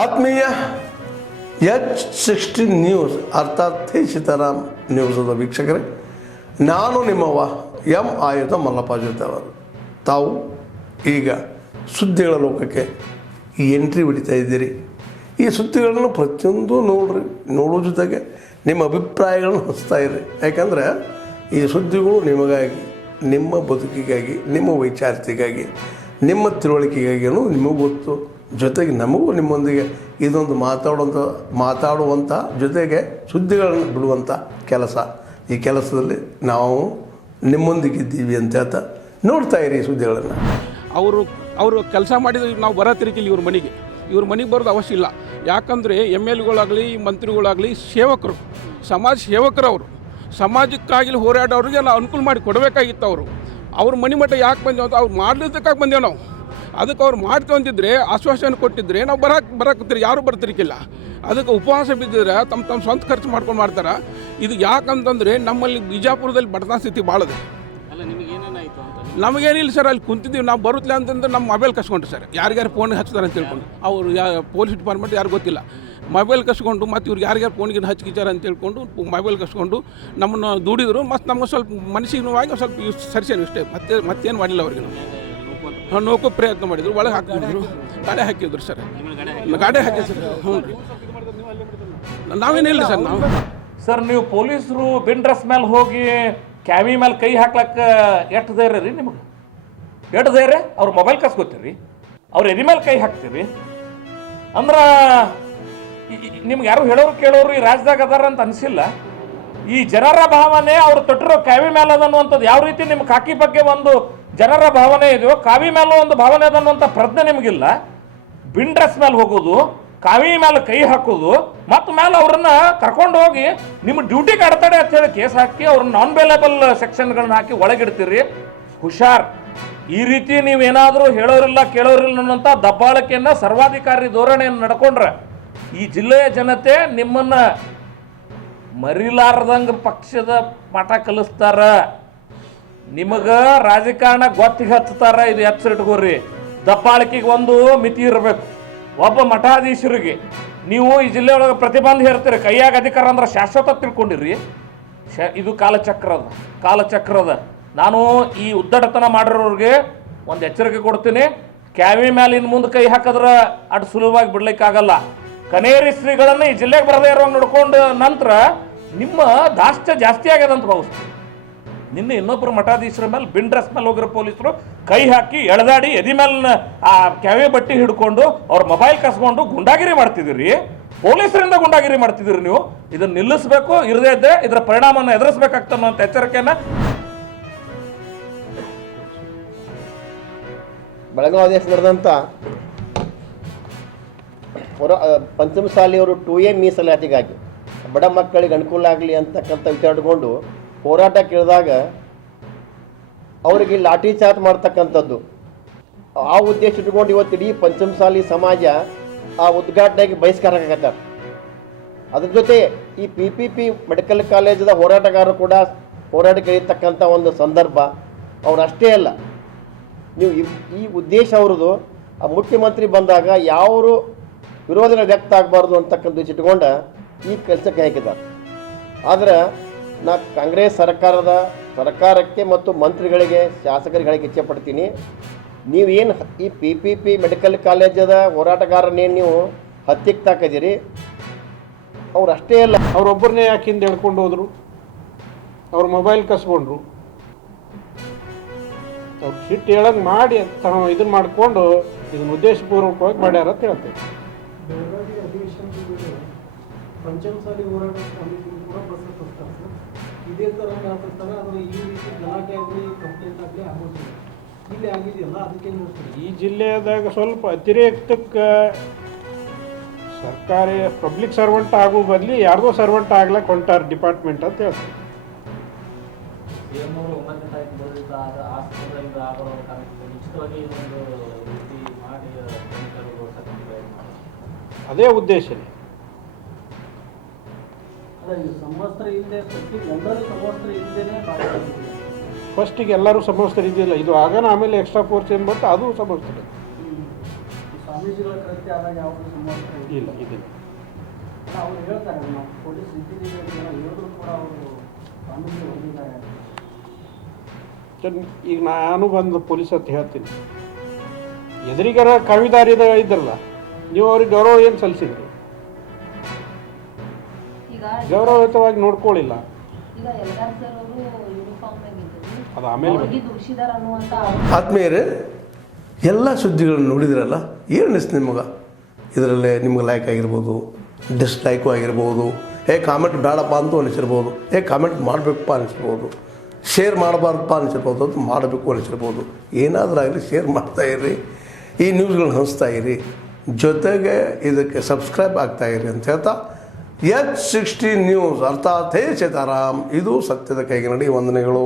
ಆತ್ಮೀಯ H16 news ಅರ್ಥಾತ್ ಸೀತಾರಾಮ್ ನ್ಯೂಸದ ವೀಕ್ಷಕರೇ, ನಾನು ನಿಮ್ಮವ ಎಂ ಆಯುಧ ಮಲ್ಲಪ್ಪ ಜೊತೆ ಅವರು. ತಾವು ಈಗ ಸುದ್ದಿಗಳ ಲೋಕಕ್ಕೆ ಎಂಟ್ರಿ ಹೊಡಿತಾ ಇದ್ದೀರಿ. ಈ ಸುದ್ದಿಗಳನ್ನು ಪ್ರತಿಯೊಂದು ನೋಡೋ ಜೊತೆಗೆ ನಿಮ್ಮ ಅಭಿಪ್ರಾಯಗಳನ್ನು ಹಂಚ್ತಾ ಇರಿ. ಯಾಕಂದರೆ ಈ ಸುದ್ದಿಗಳು ನಿಮಗಾಗಿ, ನಿಮ್ಮ ಬದುಕಿಗಾಗಿ, ನಿಮ್ಮ ವೈಚಾರಿಕೆಗಾಗಿ, ನಿಮ್ಮ ತಿಳುವಳಿಕೆಗಾಗಿಯೂ ನಿಮಗೂ ಗೊತ್ತು. ಜೊತೆಗೆ ನಮಗೂ ನಿಮ್ಮೊಂದಿಗೆ ಇದೊಂದು ಮಾತಾಡುವಂಥ ಜೊತೆಗೆ ಸುದ್ದಿಗಳನ್ನು ಬಿಡುವಂಥ ಕೆಲಸ. ಈ ಕೆಲಸದಲ್ಲಿ ನಾವು ನಿಮ್ಮೊಂದಿಗಿದ್ದೀವಿ ಅಂತ ಹೇಳ್ತಾ ನೋಡ್ತಾ ಇರಿ ಈ ಸುದ್ದಿಗಳನ್ನು. ಅವರು ಕೆಲಸ ಮಾಡಿದ್ರೆ ನಾವು ಬರತ್ತಿರ್ಕಿಲ್ಲ ಇವ್ರ ಮನೆಗೆ ಬರೋದು ಅವಶ್ಯ ಇಲ್ಲ. ಯಾಕಂದರೆ MLಗಳಾಗಲಿ ಮಂತ್ರಿಗಳಾಗಲಿ ಸೇವಕರು, ಸಮಾಜ ಸೇವಕರು. ಅವರು ಸಮಾಜಕ್ಕಾಗಿ ಹೋರಾಡೋರಿಗೆ ನಾವು ಅನುಕೂಲ ಮಾಡಿ ಕೊಡಬೇಕಾಗಿತ್ತು. ಅವ್ರ ಮನೆ ಮಟ್ಟ ಯಾಕೆ ಬಂದೇವು ಅಂತ ಅವ್ರು ಮಾಡ್ಲಿದ್ದಕ್ಕಾಗಿ ಬಂದೇವು ನಾವು. ಅದಕ್ಕೆ ಅವ್ರು ಮಾಡ್ತೀವಿ ಅಂತಿದ್ರೆ ಆಶ್ವಾಸನೆ ಕೊಟ್ಟಿದ್ರೆ ನಾವು ಬರಕತ್ತೀರಿ, ಯಾರೂ ಬರ್ತಿರ್ಕಿಲ್ಲ. ಅದಕ್ಕೆ ಉಪವಾಸ ಬಿದ್ದಿದ್ರೆ ತಮ್ಮ ಸ್ವಂತ ಖರ್ಚು ಮಾಡ್ಕೊಂಡು ಮಾಡ್ತಾರೆ. ಇದು ಯಾಕಂತಂದರೆ ನಮ್ಮಲ್ಲಿ ಬಿಜಾಪುರದಲ್ಲಿ ಬಡತನ ಸ್ಥಿತಿ ಭಾಳದೆ. ನಮಗೇನಿಲ್ಲ ಸರ್, ಅಲ್ಲಿ ಕುಂತಿದ್ದೀವಿ ನಾವು ಬರುತ್ತಲ್ಲ ಅಂತಂದ್ರೆ ನಮ್ಮ ಮೊಬೈಲ್ ಕಸ್ಕೊಂಡ್ರು ಸರ್. ಯಾರ್ಯಾರು ಫೋನ್ ಹಚ್ತಾರೆ ಅಂತ ತಿಳ್ಕೊಂಡು ಅವರು ಪೊಲೀಸ್ ಡಿಪಾರ್ಟ್ಮೆಂಟ್ ಯಾರು ಗೊತ್ತಿಲ್ಲ, ಮೊಬೈಲ್ ಕಸ್ಕೊಂಡು ಮತ್ತು ಇವ್ರಿಗೆ ಯಾರ್ಯಾರು ಫೋನ್ಗೆ ಹಚ್ಕಿಚಾರ ಅಂತ ಹೇಳ್ಕೊಂಡು ಮೊಬೈಲ್ ಕಸ್ಕೊಂಡು ನಮ್ಮನ್ನು ದುಡಿದ್ರು. ಮತ್ತು ನಮ್ಗೆ ಸ್ವಲ್ಪ ಮನಸ್ಸಿಗೆ ನೋವಾಗಿ ಸ್ವಲ್ಪ ಸರಿಸೇನು ಇಷ್ಟೇ, ಮತ್ತೇನು ಮಾಡಿಲ್ಲ ಅವ್ರಿಗೆ. ನಾವು ನೋಕೋ ಪ್ರಯತ್ನ ಮಾಡಿದ್ರು, ಒಳಗೆ ಹಾಕಿದ್ರು, ಗಾಡಿ ಹಾಕಿದ್ರು ಸರ್. ಗಾಡಿ ಹಾಕಿದ್ರು ಸರ್. ಹ್ಞೂ ರೀ, ನಾವೇನಿಲ್ಲ ಸರ್. ಸರ್ ನೀವು ಪೊಲೀಸರು ಬಿನ್ ಡ್ರೆಸ್ ಮೇಲೆ ಹೋಗಿ ಕ್ಯಾಮಿ ಮೇಲೆ ಕೈ ಹಾಕ್ಲಕ್ಕೆ ಎಷ್ಟು ಧೈರ್ಯ ರೀ ನಿಮಗೆ? ಎಷ್ಟು ಧೈರ್ಯ? ಅವ್ರ ಮೊಬೈಲ್ ಕಸ್ಕೊತೀರಿ, ಅವ್ರ ಎದಿ ಮೇಲೆ ಕೈ ಹಾಕ್ತೀರಿ ಅಂದ್ರೆ ನಿಮ್ಗೆ ಯಾರು ಹೇಳೋರು ಕೇಳೋರು ಈ ರಾಜ್ಯದಾಗ ಅದಾರ ಅಂತ ಅನಿಸಿಲ್ಲ. ಈ ಜನರ ಭಾವನೆ ಅವ್ರು ತೊಟ್ಟಿರೋ ಕಾವಿ ಮೇಲೆ ಅದನ್ನುವಂಥದ್ದು ಯಾವ ರೀತಿ ನಿಮ್ಮ ಕಾಕಿ ಬಗ್ಗೆ ಒಂದು ಜನರ ಭಾವನೆ ಇದೆಯೋ, ಕಾವಿ ಮೇಲೂ ಒಂದು ಭಾವನೆ ಅದನ್ನುವಂಥ ಪ್ರಜ್ಞೆ ನಿಮಗಿಲ್ಲ. ಬಿನ್ ಡ್ರೆಸ್ ಮೇಲೆ ಹೋಗೋದು, ಕಾವಿ ಮೇಲೆ ಕೈ ಹಾಕೋದು, ಮತ್ತು ಮೇಲೆ ಅವ್ರನ್ನ ಕರ್ಕೊಂಡು ಹೋಗಿ ನಿಮ್ಮ ಡ್ಯೂಟಿಗೆ ಅಡೆತಡೆ ಅಂತ ಹೇಳಿ ಕೇಸ್ ಹಾಕಿ ಅವ್ರನ್ನ ನಾನ್ ಬೇಲೇಬಲ್ ಸೆಕ್ಷನ್ಗಳನ್ನ ಹಾಕಿ ಒಳಗಿಡ್ತೀರಿ. ಹುಷಾರ್, ಈ ರೀತಿ ನೀವೇನಾದರೂ ಹೇಳೋರಿಲ್ಲ ಕೇಳೋರಿಲ್ಲ ಅನ್ನೋಂಥ ದಬ್ಬಾಳಿಕೆಯನ್ನು, ಸರ್ವಾಧಿಕಾರಿ ಧೋರಣೆಯನ್ನು ನಡ್ಕೊಂಡ್ರೆ ಈ ಜಿಲ್ಲೆಯ ಜನತೆ ನಿಮ್ಮನ್ನ ಮರಿಲಾರದಂಗೆ ಪಕ್ಷದ ಪಾಠ ಕಲಿಸ್ತಾರ. ನಿಮಗೆ ರಾಜಕಾರಣ ಗೊತ್ತಿಗೆ ಹಚ್ತಾರ. ಇದು ಎಚ್ಚರಿಟ್ಕೋರಿ. ದಬ್ಬಾಳಿಕೆಗೆ ಒಂದು ಮಿತಿ ಇರಬೇಕು. ಒಬ್ಬ ಮಠಾಧೀಶರಿಗೆ ನೀವು ಈ ಜಿಲ್ಲೆಯೊಳಗೆ ಪ್ರತಿಬಂಧ ಹೇರ್ತೀರಿ, ಕೈಯಾಗ ಅಧಿಕಾರ ಅಂದ್ರೆ ಶಾಶ್ವತ ತಿಳ್ಕೊಂಡಿರಿ. ಇದು ಕಾಲಚಕ್ರದ. ನಾನು ಈ ಉದ್ದಟತನ ಮಾಡಿರೋರಿಗೆ ಒಂದು ಎಚ್ಚರಿಕೆ ಕೊಡ್ತೀನಿ. ಕ್ಯಾವಿ ಮೇಲೆ ಇನ್ನು ಮುಂದೆ ಕೈ ಹಾಕಿದ್ರೆ ಅಷ್ಟು ಸುಲಭವಾಗಿ ಬಿಡ್ಲಿಕ್ಕಾಗಲ್ಲ. ಕನೇರಿ ಶ್ರೀಗಳನ್ನು ಈ ಜಿಲ್ಲೆಗೆ ಬರದೇ ಇರುವಂಗೆ ನೋಡ್ಕೊಂಡು ನಂತರ ನಿಮ್ಮ ದಾಷ್ಟ್ಯ ಜಾಸ್ತಿ ಆಗ್ಯದಂತ ಭಾವಿಸ್ತೀನಿ. ನಿನ್ನೆ ಇನ್ನೊಬ್ಬರು ಮಠಾಧೀಶರ ಮೇಲೆ ಬಿನ್ ಡ್ರೆಸ್ ಮೇಲೆ ಹೋಗಿರೋ ಪೊಲೀಸರು ಕೈ ಹಾಕಿ ಎಳೆದಾಡಿ ಎದಿ ಮೇಲೆ ಆ ಕ್ಯಾವೆ ಬಟ್ಟಿ ಹಿಡ್ಕೊಂಡು ಅವ್ರ ಮೊಬೈಲ್ ಕಸ್ಕೊಂಡು ಗುಂಡಾಗಿರಿ ಮಾಡ್ತಿದ್ದೀರಿ. ಪೊಲೀಸರಿಂದ ಗುಂಡಾಗಿರಿ ಮಾಡ್ತಿದ್ದೀರಿ. ನೀವು ಇದನ್ನು ನಿಲ್ಲಿಸಬೇಕು. ಇರದೇ ಇದ್ದರೆ ಇದರ ಪರಿಣಾಮವನ್ನು ಎದುರಿಸಬೇಕಾಗ್ತನ್ನೋಂಥ ಎಚ್ಚರಿಕೆಯನ್ನು ಬೆಳಗಾವಿ ದೇಶ ನಡೆದಂಥ ಪಂಚಮಸಾಲಿಯವರು 2A ಮೀಸಲಾತಿಗಾಗಿ ಬಡ ಮಕ್ಕಳಿಗೆ ಅನುಕೂಲ ಆಗಲಿ ಅಂತಕ್ಕಂಥ ವಿಚಾರಗೊಂಡು ಹೋರಾಟ ಕೇಳಿದಾಗ ಅವರಿಗೆ ಲಾಠಿ ಚಾರ್ಜ್ ಮಾಡ್ತಕ್ಕಂಥದ್ದು, ಆ ಉದ್ದೇಶ ಇಟ್ಕೊಂಡು ಇವತ್ತು ಇಡೀ ಪಂಚಮಸಾಲಿ ಸಮಾಜ ಆ ಉದ್ಘಾಟನೆಗೆ ಬಹಿಷ್ಕಾರಕ್ಕಾಗತ್ತಾರೆ. ಅದ್ರ ಜೊತೆ ಈ PPP ಮೆಡಿಕಲ್ ಕಾಲೇಜದ ಹೋರಾಟಗಾರರು ಕೂಡ ಹೋರಾಟಕ್ಕೆ ಇರ್ತಕ್ಕಂಥ ಒಂದು ಸಂದರ್ಭ. ಅವರಷ್ಟೇ ಅಲ್ಲ, ನೀವು ಈ ಉದ್ದೇಶ ಅವ್ರದ್ದು ಮುಖ್ಯಮಂತ್ರಿ ಬಂದಾಗ ಯಾರು ವಿರೋಧಗಳು ವ್ಯಕ್ತ ಆಗಬಾರ್ದು ಅಂತಕ್ಕಂಥ ಇಟ್ಕೊಂಡು ಈ ಕೆಲಸಕ್ಕೆ ಹಾಕಿದ್ದಾರೆ. ಆದರೆ ನಾ ಕಾಂಗ್ರೆಸ್ ಸರ್ಕಾರಕ್ಕೆ ಮತ್ತು ಮಂತ್ರಿಗಳಿಗೆ, ಶಾಸಕರಿಗೆ ಇಚ್ಛೆಪಡ್ತೀನಿ, ನೀವೇನು ಈ PPP ಮೆಡಿಕಲ್ ಕಾಲೇಜದ ಹೋರಾಟಗಾರನೇನು ನೀವು ಹತ್ತಿಗೆ ತಾಕಿದ್ದೀರಿ, ಅವ್ರು ಅಷ್ಟೇ ಅಲ್ಲ, ಅವರೊಬ್ಬರನ್ನೇ ಯಾಕಿಂದ ಹೇಳ್ಕೊಂಡು ಹೋದರು, ಅವ್ರ ಮೊಬೈಲ್ ಕಸ್ಕೊಂಡ್ರು, ಅವ್ರು ಸಿಟ್ಟು ಹೇಳಂಗೆ ಮಾಡಿ ಇದನ್ನು ಮಾಡಿಕೊಂಡು ಇದನ್ನು ಉದ್ದೇಶಪೂರ್ವಕವಾಗಿ ಮಾಡ್ಯಾರ ಅಂತ ಹೇಳ್ತೇವೆ. ಬೆಳಗಾವಿ ಅಧಿವೇಶನದಲ್ಲಿ ಪಂಚಮಸಾಲಿ ಹೋರಾಟ ಸಮಿತಿ ಕೂಡ ಪ್ರಸ್ತುತಪಡಿಸ್ತಾರೆ ಸರ್. ಇದೇ ಥರ ಹೇಳ್ತಿರ್ತಾರೆ. ಆದರೆ ಈ ರೀತಿ ಗಲಾಟೆ ಆಗಲಿ ಕಂಪ್ಲೇಂಟ್ ಆಗಲಿ ಆಗೋದಿಲ್ಲ. ಇಲ್ಲಿ ಆಗಿದೆಯಲ್ಲ, ಅದಕ್ಕೆ ನೋಡ್ತೀವಿ. ಈ ಜಿಲ್ಲೆಯಾದಾಗ ಸ್ವಲ್ಪ ಅತಿರೇಕಕ್ಕೆ ಸರ್ಕಾರಿ ಪಬ್ಲಿಕ್ ಸರ್ವೆಂಟ್ ಆಗೋ ಬದಲಿ ಯಾರ್ದೋ ಸರ್ವೆಂಟ್ ಆಗ್ಲಕ್ಕೆ ಹೊಂಟಾರ ಡಿಪಾರ್ಟ್ಮೆಂಟ್ ಅಂತ ಹೇಳ್ತಾರೆ. ಅದೇ ಉದ್ದೇಶನೇ. ಫಸ್ಟಿಗೆ ಎಲ್ಲರೂ ಸಮವಸ್ತ್ರ ಇದ್ದಿಲ್ಲ, ಇದು ಆಗೋಣ, ಆಮೇಲೆ ಎಕ್ಸ್ಟ್ರಾ ಫೋರ್ಸ್ ಏನು ಬರ್ತದೆ ಅದು ಸಮವಸ್ತ್ರ. ಸ್ವಾಮೀಜಿಗಳ ಕೃತ್ಯ ಆದಾಗ ಯಾವುದು ಸಂಬಂಧ ಇಲ್ಲ ಇದಿಲ್ಲ. ಅವ್ರು ಹೇಳ್ತಾರೆ ನಾವು ಪೊಲೀಸ್ ರೀತಿಯಲ್ಲಿ ಹೇಳಿದ್ರು ಕೂಡ ಅವರು ಸ್ವಾಮೀಜಿ ಹೊಂದಿದ್ದಾರೆ. ಈಗ ನಾನು ಬಂದು ಪೊಲೀಸ್ ಅಂತ ಹೇಳ್ತೀನಿ, ಎದುರಿಗರ ಕವಿದಾರಿ ಇದ್ರಲ್ಲ, ನೀವು ಅವ್ರಿಗೆ ಗೌರವ ಏನು ಸಲ್ಲಿಸಿದ್ರಿ? ಗೌರವಯುತವಾಗಿ ನೋಡ್ಕೊಳ್ಳಿಲ್ಲ. ಅದು ಆಮೇಲೆ ಆದ್ಮೇಲೆ ಎಲ್ಲ ಸುದ್ದಿಗಳನ್ನು ನೋಡಿದ್ರಲ್ಲ, ಏನು ಅನಿಸ್ತು ನಿಮಗೆ? ಇದರಲ್ಲೇ ನಿಮ್ಗೆ ಲೈಕ್ ಆಗಿರ್ಬೋದು, ಡಿಸ್ಲೈಕು ಆಗಿರ್ಬೋದು, ಕಾಮೆಂಟ್ ಬೇಡಪ್ಪ ಅಂತೂ ಅನಿಸಿರ್ಬೋದು, ಕಾಮೆಂಟ್ ಮಾಡಬೇಕಪ್ಪ ಅನಿಸಿರ್ಬೋದು, ಶೇರ್ ಮಾಡಬಾರ್ದಪ್ಪ ಅನಿಸಿರ್ಬೋದು, ಅದು ಮಾಡಬೇಕು ಅನಿಸಿರ್ಬೋದು. ಏನಾದರೂ ಆಗಲಿ ಶೇರ್ ಮಾಡ್ತಾಯಿರಿ, ಈ ನ್ಯೂಸ್ಗಳನ್ನ ಹಂಚ್ತಾ ಇರಿ, ಜೊತೆಗೆ ಇದಕ್ಕೆ ಸಬ್ಸ್ಕ್ರೈಬ್ ಆಗ್ತಾಯಿರಿ ಅಂತ ಹೇಳ್ತಾ H16 ನ್ಯೂಸ್ ಅರ್ಥಾತ್ ಹೇ ಸೀತಾರಾಮ್, ಇದು ಸತ್ಯದ ಕೈಗೆ ನಡಿ. ವಂದನೆಗಳು.